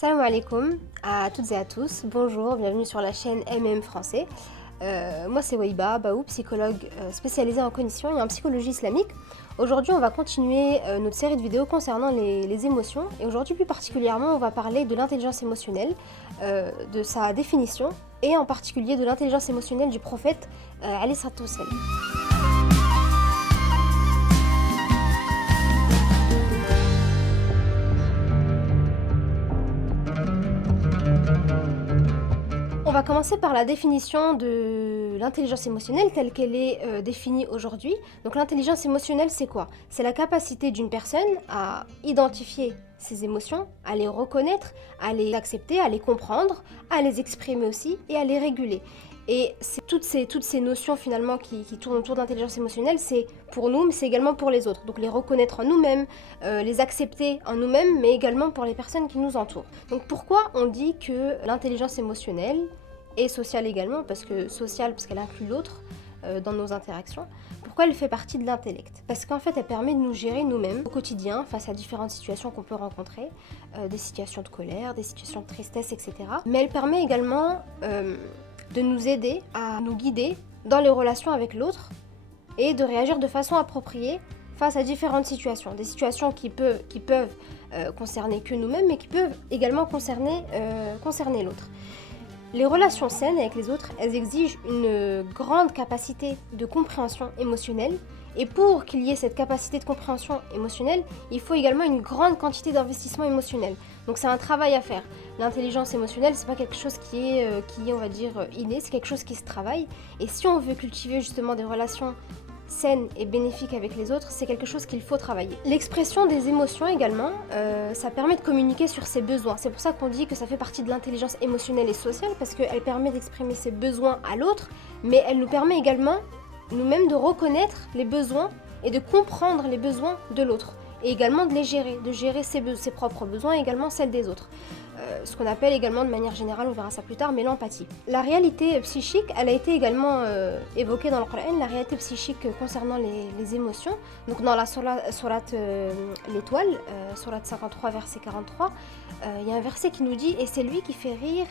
Salam alaikum à toutes et à tous, bonjour, bienvenue sur la chaîne MM Français. Moi c'est Waiba Baou, psychologue spécialisée en cognition et en psychologie islamique. Aujourd'hui on va continuer notre série de vidéos concernant les émotions et aujourd'hui plus particulièrement on va parler de l'intelligence émotionnelle, de sa définition et en particulier de l'intelligence émotionnelle du prophète alayhi salatu wassalam. On va commencer par la définition de l'intelligence émotionnelle telle qu'elle est définie aujourd'hui. Donc l'intelligence émotionnelle, c'est quoi? C'est la capacité d'une personne à identifier ses émotions, à les reconnaître, à les accepter, à les comprendre, à les exprimer aussi et à les réguler. Et c'est toutes ces notions finalement qui tournent autour d'intelligence émotionnelle, c'est pour nous, mais c'est également pour les autres. Donc les reconnaître en nous-mêmes, les accepter en nous-mêmes, mais également pour les personnes qui nous entourent. Donc pourquoi on dit que l'intelligence émotionnelle et sociale également, parce qu'elle inclut l'autre dans nos interactions, pourquoi elle fait partie de l'intellect? Parce qu'en fait elle permet de nous gérer nous-mêmes au quotidien face à différentes situations qu'on peut rencontrer, des situations de colère, des situations de tristesse, etc. Mais elle permet également de nous aider à nous guider dans les relations avec l'autre et de réagir de façon appropriée face à différentes situations. Des situations qui peuvent concerner que nous-mêmes, mais qui peuvent également concerner l'autre. Les relations saines avec les autres, elles exigent une grande capacité de compréhension émotionnelle. Et pour qu'il y ait cette capacité de compréhension émotionnelle, il faut également une grande quantité d'investissement émotionnel. Donc c'est un travail à faire. L'intelligence émotionnelle, c'est pas quelque chose qui est, on va dire, inné, c'est quelque chose qui se travaille. Et si on veut cultiver justement des relations saines et bénéfiques avec les autres, c'est quelque chose qu'il faut travailler. L'expression des émotions également, ça permet de communiquer sur ses besoins. C'est pour ça qu'on dit que ça fait partie de l'intelligence émotionnelle et sociale, parce qu'elle permet d'exprimer ses besoins à l'autre, mais elle nous permet également nous-mêmes de reconnaître les besoins et de comprendre les besoins de l'autre. Et également de les gérer, de gérer ses propres besoins et également celles des autres. Ce qu'on appelle également de manière générale, on verra ça plus tard, mais l'empathie. La réalité psychique, elle a été également évoquée dans le Coran, la réalité psychique concernant les émotions. Donc dans la sourate l'étoile, sourate 53, verset 43, il y a un verset qui nous dit « Et c'est lui qui fait rire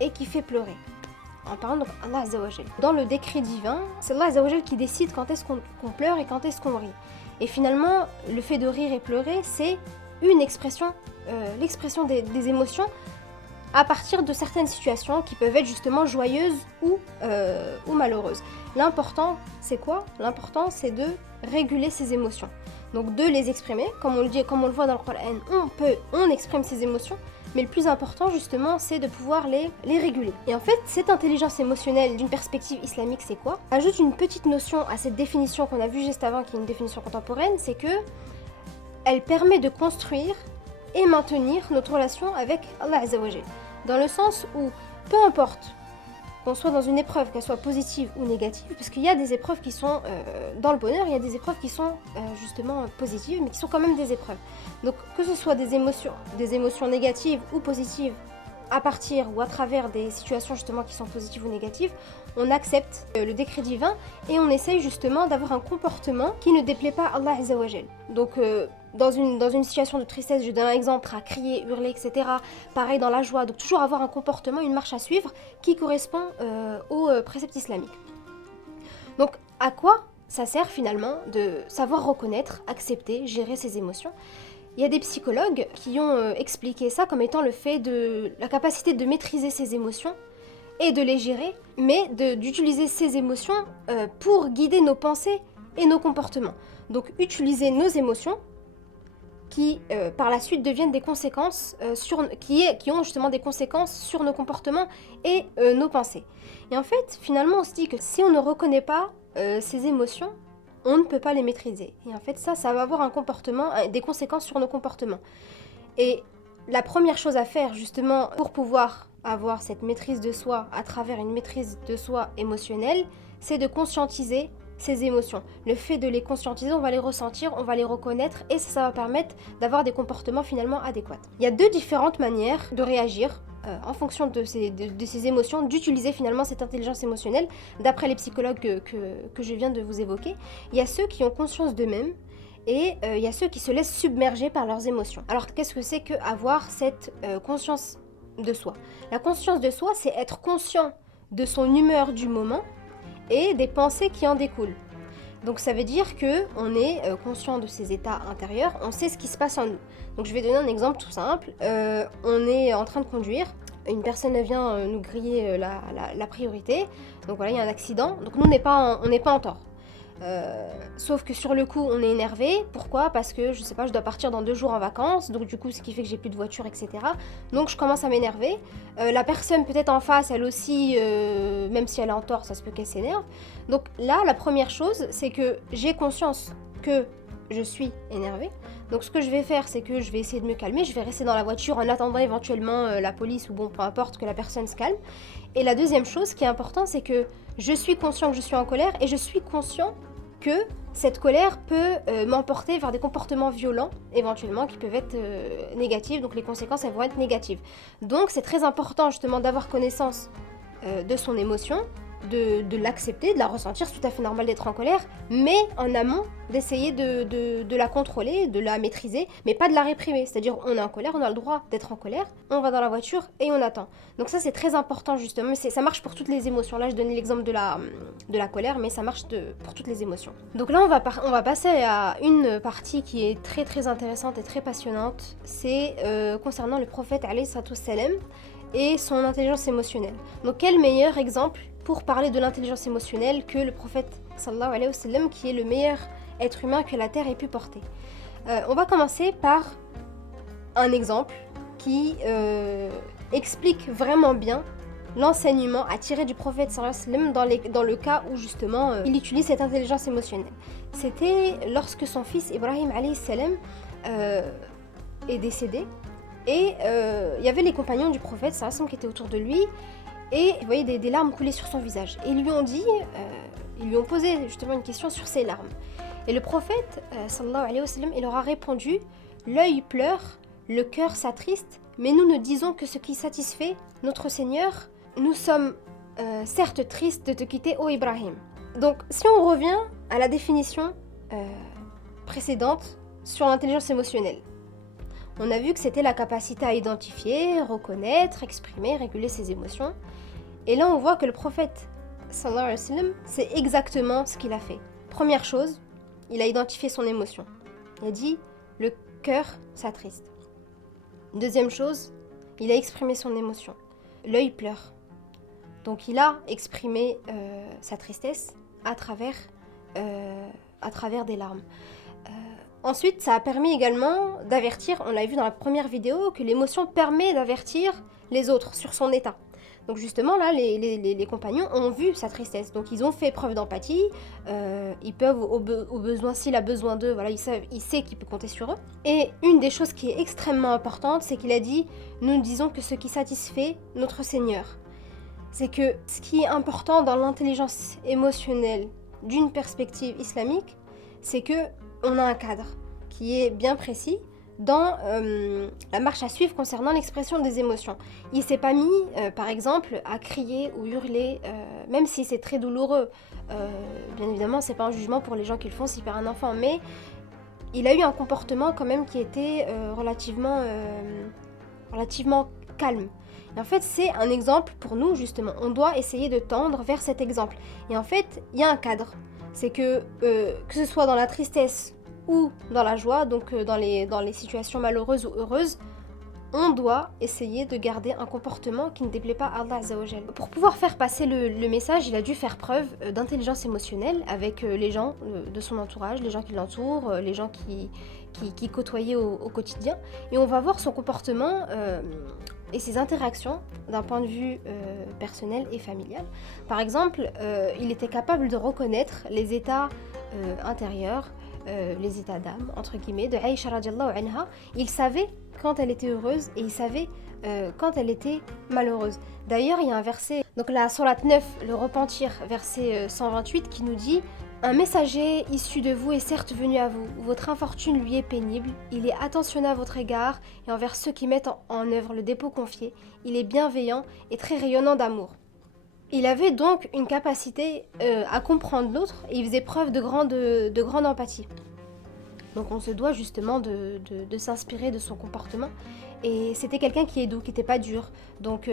et qui fait pleurer ». En parlant donc Allah Azza wa Jal. Dans le décret divin, c'est Allah Azza wa Jal qui décide quand est-ce qu'on pleure et quand est-ce qu'on rit. Et finalement, le fait de rire et pleurer, c'est une expression, l'expression des émotions à partir de certaines situations qui peuvent être justement joyeuses ou malheureuses. L'important, c'est quoi? L'important, c'est de réguler ses émotions. Donc de les exprimer, comme on le dit, comme on le voit dans le Coran, on exprime ses émotions, mais le plus important justement c'est de pouvoir les réguler. Et en fait cette intelligence émotionnelle d'une perspective islamique c'est quoi? Ajoute une petite notion à cette définition qu'on a vue juste avant qui est une définition contemporaine, c'est que elle permet de construire et maintenir notre relation avec Allah Azza wa Jal. Dans le sens où peu importe qu'on soit dans une épreuve, qu'elle soit positive ou négative, parce qu'il y a des épreuves qui sont dans le bonheur, il y a des épreuves qui sont justement positives, mais qui sont quand même des épreuves. Donc que ce soit des émotions négatives ou positives, à partir ou à travers des situations justement qui sont positives ou négatives, on accepte le décret divin et on essaye justement d'avoir un comportement qui ne déplaît pas à Allah Azza wa Jal. Donc dans une situation de tristesse, je donne un exemple, à crier, hurler, etc. Pareil dans la joie, donc toujours avoir un comportement, une marche à suivre qui correspond aux préceptes islamiques. Donc à quoi ça sert finalement de savoir reconnaître, accepter, gérer ses émotions? Il y a des psychologues qui ont expliqué ça comme étant le fait de la capacité de maîtriser ses émotions et de les gérer, mais d'utiliser ces émotions pour guider nos pensées et nos comportements. Donc utiliser nos émotions qui par la suite deviennent des conséquences qui ont justement des conséquences sur nos comportements et nos pensées. Et en fait, finalement, on se dit que si on ne reconnaît pas ces émotions, on ne peut pas les maîtriser. Et en fait, ça va avoir un comportement, des conséquences sur nos comportements. Et la première chose à faire, justement, pour pouvoir avoir cette maîtrise de soi à travers une maîtrise de soi émotionnelle, c'est de conscientiser ces émotions. Le fait de les conscientiser, on va les ressentir, on va les reconnaître et ça va permettre d'avoir des comportements finalement adéquats. Il y a deux différentes manières de réagir en fonction de ces émotions, d'utiliser finalement cette intelligence émotionnelle, d'après les psychologues que je viens de vous évoquer. Il y a ceux qui ont conscience d'eux-mêmes et il y a ceux qui se laissent submerger par leurs émotions. Alors qu'est-ce que c'est que avoir cette conscience de soi? La conscience de soi, c'est être conscient de son humeur du moment et des pensées qui en découlent. Donc ça veut dire que on est conscient de ses états intérieurs, on sait ce qui se passe en nous. Donc je vais donner un exemple tout simple. On est en train de conduire, une personne vient nous griller la priorité, donc voilà, il y a un accident, donc nous on n'est pas en tort. Sauf que sur le coup on est énervé. Pourquoi? Parce que je sais pas, je dois partir dans 2 jours en vacances, donc du coup ce qui fait que j'ai plus de voiture, etc. Donc je commence à m'énerver. La personne peut-être en face, elle aussi, même si elle est en tort, ça se peut qu'elle s'énerve. Donc là, la première chose, c'est que j'ai conscience que je suis énervée. Donc ce que je vais faire, c'est que je vais essayer de me calmer, je vais rester dans la voiture en attendant éventuellement la police ou bon, peu importe, que la personne se calme. Et la deuxième chose qui est importante, c'est que je suis conscient que je suis en colère et je suis conscient que cette colère peut m'emporter vers des comportements violents, éventuellement, qui peuvent être négatifs, donc les conséquences, elles vont être négatives. Donc c'est très important justement d'avoir connaissance de son émotion, de l'accepter, de la ressentir, c'est tout à fait normal d'être en colère, mais en amont, d'essayer de la contrôler, de la maîtriser, mais pas de la réprimer. C'est-à-dire, on est en colère, on a le droit d'être en colère, on va dans la voiture et on attend. Donc ça, c'est très important, justement, mais ça marche pour toutes les émotions. Là, je donnais l'exemple de la colère, mais ça marche pour toutes les émotions. Donc là, on va passer à une partie qui est très très intéressante et très passionnante. C'est concernant le prophète, alayhi salatu wassalam, et son intelligence émotionnelle. Donc quel meilleur exemple pour parler de l'intelligence émotionnelle que le prophète sallallahu alayhi wa sallam, qui est le meilleur être humain que la terre ait pu porter. On va commencer par un exemple qui explique vraiment bien l'enseignement à tirer du prophète sallallahu alayhi wa sallam dans le cas où justement il utilise cette intelligence émotionnelle. C'était lorsque son fils Ibrahim alayhi salam est décédé. Et il y avait les compagnons du prophète, sallallahu alayhi wa sallam, qui étaient autour de lui, et ils voyaient des larmes couler sur son visage. Et ils lui ont posé justement une question sur ses larmes. Et le prophète, sallallahu alayhi wa sallam, il leur a répondu: l'œil pleure, le cœur s'attriste, mais nous ne disons que ce qui satisfait notre Seigneur. Nous sommes certes tristes de te quitter, ô Ibrahim. Donc si on revient à la définition précédente sur l'intelligence émotionnelle, on a vu que c'était la capacité à identifier, reconnaître, exprimer, réguler ses émotions. Et là, on voit que le prophète, sallallahu alayhi wa sallam, c'est exactement ce qu'il a fait. Première chose, il a identifié son émotion. Il a dit, le cœur s'attriste. Deuxième chose, il a exprimé son émotion. L'œil pleure. Donc il a exprimé sa tristesse à travers des larmes. Ensuite, ça a permis également d'avertir, on l'a vu dans la première vidéo, que l'émotion permet d'avertir les autres sur son état. Donc justement, là, les compagnons ont vu sa tristesse. Donc ils ont fait preuve d'empathie, ils peuvent, au besoin, s'il a besoin d'eux, voilà, il sait qu'il peut compter sur eux. Et une des choses qui est extrêmement importante, c'est qu'il a dit, nous ne disons que ce qui satisfait notre Seigneur. C'est que ce qui est important dans l'intelligence émotionnelle d'une perspective islamique, c'est que on a un cadre qui est bien précis dans la marche à suivre concernant l'expression des émotions. Il s'est pas mis, par exemple, à crier ou hurler, même si c'est très douloureux. Bien évidemment, c'est pas un jugement pour les gens qui le font s'il perd un enfant, mais il a eu un comportement quand même qui était relativement calme. Et en fait, c'est un exemple pour nous, justement. On doit essayer de tendre vers cet exemple. Et en fait, il y a un cadre. C'est que ce soit dans la tristesse ou dans la joie, donc dans les situations malheureuses ou heureuses, on doit essayer de garder un comportement qui ne déplaît pas à Allah Azza wa Jal. Pour pouvoir faire passer le message, il a dû faire preuve d'intelligence émotionnelle avec les gens de son entourage, les gens qui l'entourent, les gens qui côtoyaient au quotidien. Et on va voir son comportement et ses interactions d'un point de vue personnel et familial. Par exemple, il était capable de reconnaître les états intérieurs, les états d'âme, entre guillemets, de Aïcha radiallahu anha. Il savait quand elle était heureuse et il savait quand elle était malheureuse. D'ailleurs, il y a un verset, donc la Surat 9, le repentir, verset 128, qui nous dit: un messager issu de vous est certes venu à vous. Votre infortune lui est pénible. Il est attentionné à votre égard et envers ceux qui mettent en œuvre le dépôt confié. Il est bienveillant et très rayonnant d'amour. Il avait donc une capacité à comprendre l'autre et il faisait preuve de grande empathie. Donc on se doit justement de s'inspirer de son comportement. Et c'était quelqu'un qui est doux, qui n'était pas dur. Donc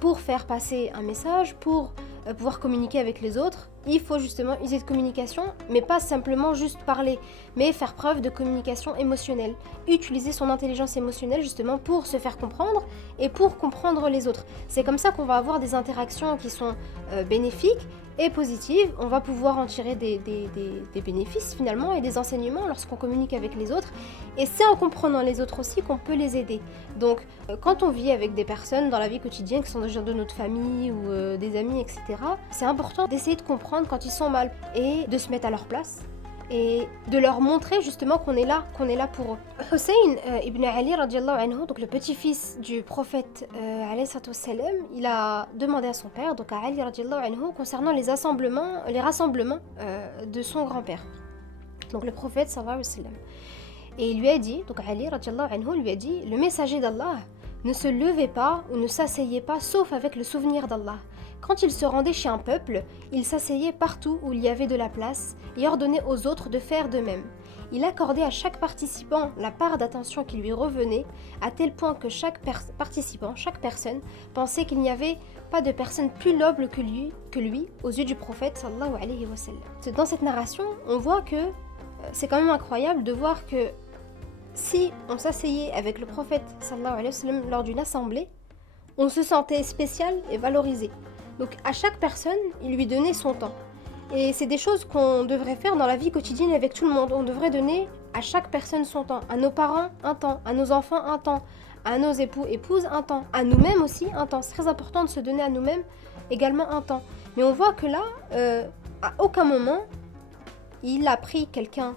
pour faire passer un message, pour pouvoir communiquer avec les autres, il faut justement user de communication, mais pas simplement juste parler, mais faire preuve de communication émotionnelle. Utiliser son intelligence émotionnelle justement pour se faire comprendre et pour comprendre les autres. C'est comme ça qu'on va avoir des interactions qui sont bénéfiques et positives. On va pouvoir en tirer des bénéfices finalement et des enseignements lorsqu'on communique avec les autres. Et c'est en comprenant les autres aussi qu'on peut les aider. Donc quand on vit avec des personnes dans la vie quotidienne qui sont des gens de notre famille ou des amis, etc., c'est important d'essayer de comprendre quand ils sont mal et de se mettre à leur place et de leur montrer justement qu'on est là pour eux. Hussein ibn Ali radiallahu anhu, donc le petit-fils du prophète alayhi salatu wassalam, il a demandé à son père, donc à Ali radiallahu anhu, concernant les rassemblements de son grand-père, donc le prophète sallallahu alayhi wa sallam. Et il lui a dit, donc Ali radiallahu anhu lui a dit, le messager d'Allah ne se levait pas ou ne s'asseyait pas sauf avec le souvenir d'Allah. Quand il se rendait chez un peuple, il s'asseyait partout où il y avait de la place et ordonnait aux autres de faire de même. Il accordait à chaque participant la part d'attention qui lui revenait, à tel point que chaque personne, pensait qu'il n'y avait pas de personne plus noble que lui aux yeux du prophète sallallahu alayhi wa sallam. Dans cette narration, on voit que c'est quand même incroyable de voir que si on s'asseyait avec le prophète sallallahu alayhi wa sallam lors d'une assemblée, on se sentait spécial et valorisé. Donc à chaque personne, il lui donnait son temps. Et c'est des choses qu'on devrait faire dans la vie quotidienne avec tout le monde. On devrait donner à chaque personne son temps. À nos parents, un temps. À nos enfants, un temps. À nos époux, épouses, un temps. À nous-mêmes aussi, un temps. C'est très important de se donner à nous-mêmes également un temps. Mais on voit que là, à aucun moment, il a pris quelqu'un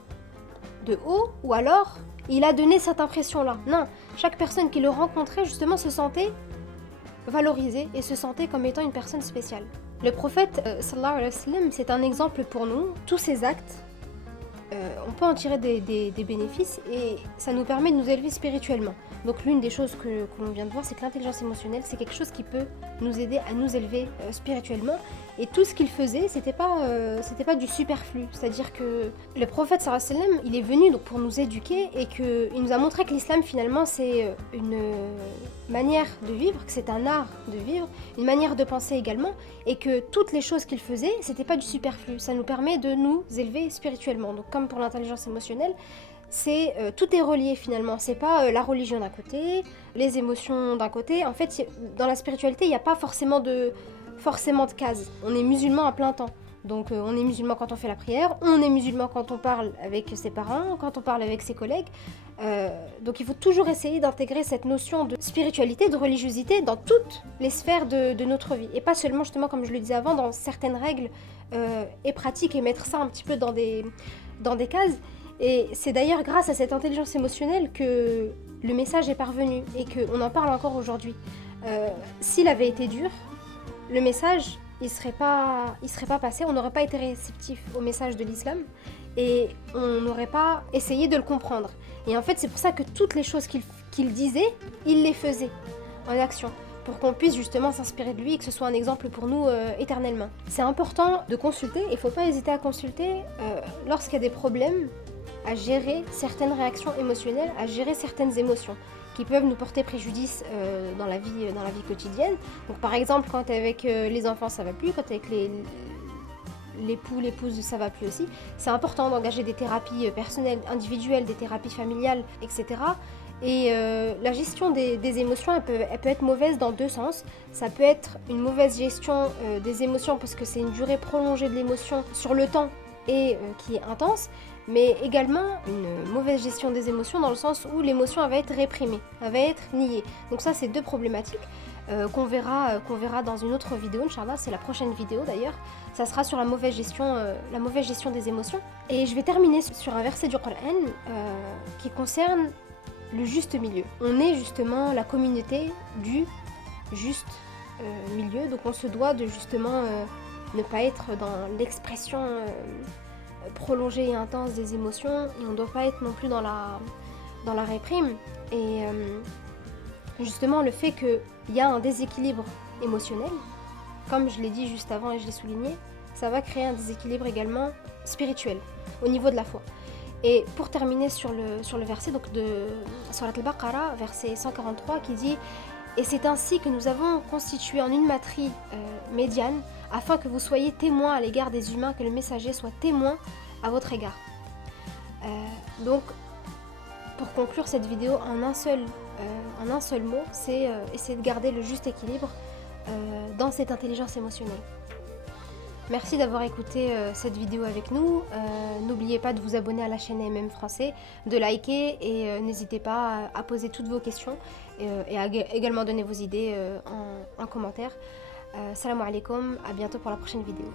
de haut ou alors il a donné cette impression-là. Non, chaque personne qui le rencontrait justement se sentait valorisé et se sentait comme étant une personne spéciale. Le prophète sallallahu alayhi wa sallam, c'est un exemple pour nous. Tous ces actes, on peut en tirer des bénéfices et ça nous permet de nous élever spirituellement. Donc l'une des choses que l'on vient de voir, c'est que l'intelligence émotionnelle, c'est quelque chose qui peut nous aider à nous élever spirituellement. Et tout ce qu'il faisait, c'était pas du superflu. C'est-à-dire que le prophète sallallahu alayhi wa sallam, il est venu donc pour nous éduquer et qu'il nous a montré que l'islam finalement c'est une manière de vivre, que c'est un art de vivre, une manière de penser également, et que toutes les choses qu'il faisait, c'était pas du superflu. Ça nous permet de nous élever spirituellement. Donc comme pour l'intelligence émotionnelle, tout est relié finalement. C'est pas la religion d'un côté, les émotions d'un côté. En fait, dans la spiritualité, il n'y a pas forcément de cases. On est musulman à plein temps. Donc on est musulman quand on fait la prière, on est musulman quand on parle avec ses parents, quand on parle avec ses collègues. Donc il faut toujours essayer d'intégrer cette notion de spiritualité, de religiosité dans toutes les sphères de notre vie. Et pas seulement justement, comme je le disais avant, dans certaines règles et pratiques et mettre ça un petit peu dans des cases. Et c'est d'ailleurs grâce à cette intelligence émotionnelle que le message est parvenu et qu'on en parle encore aujourd'hui. S'il avait été dur, le message il serait pas passé, on n'aurait pas été réceptif au message de l'islam et on n'aurait pas essayé de le comprendre. Et en fait, c'est pour ça que toutes les choses qu'il disait, il les faisait en action, pour qu'on puisse justement s'inspirer de lui et que ce soit un exemple pour nous éternellement. C'est important de consulter, il ne faut pas hésiter à consulter lorsqu'il y a des problèmes à gérer certaines réactions émotionnelles, à gérer certaines émotions qui peuvent nous porter préjudice dans la vie quotidienne. Donc par exemple, quand avec les enfants ça va plus, quand avec l'époux, l'épouse ça va plus aussi, c'est important d'engager des thérapies personnelles, individuelles, des thérapies familiales, etc. Et la gestion des émotions, elle peut être mauvaise dans deux sens. Ça peut être une mauvaise gestion des émotions parce que c'est une durée prolongée de l'émotion sur le temps et qui est intense, mais également une mauvaise gestion des émotions dans le sens où l'émotion va être réprimée, elle va être niée. Donc ça, c'est deux problématiques qu'on verra dans une autre vidéo, Inch'Allah, c'est la prochaine vidéo d'ailleurs. Ça sera sur la mauvaise gestion des émotions. Et je vais terminer sur un verset du Coran qui concerne le juste milieu. On est justement la communauté du juste milieu, donc on se doit de justement ne pas être dans l'expression prolongée et intense des émotions, et on ne doit pas être non plus dans la réprime. Et justement, le fait qu'il y a un déséquilibre émotionnel, comme je l'ai dit juste avant et je l'ai souligné, ça va créer un déséquilibre également spirituel, au niveau de la foi. Et pour terminer sur le verset donc de Surat al-Baqarah, verset 143, qui dit « Et c'est ainsi que nous avons constitué en une matrice médiane, afin que vous soyez témoins à l'égard des humains, que le messager soit témoin à votre égard. » Donc, pour conclure cette vidéo en un seul mot, c'est essayer de garder le juste équilibre dans cette intelligence émotionnelle. Merci d'avoir écouté cette vidéo avec nous. N'oubliez pas de vous abonner à la chaîne AMM Français, de liker et n'hésitez pas à poser toutes vos questions et à également donner vos idées en commentaire. Salam alaikum, à bientôt pour la prochaine vidéo.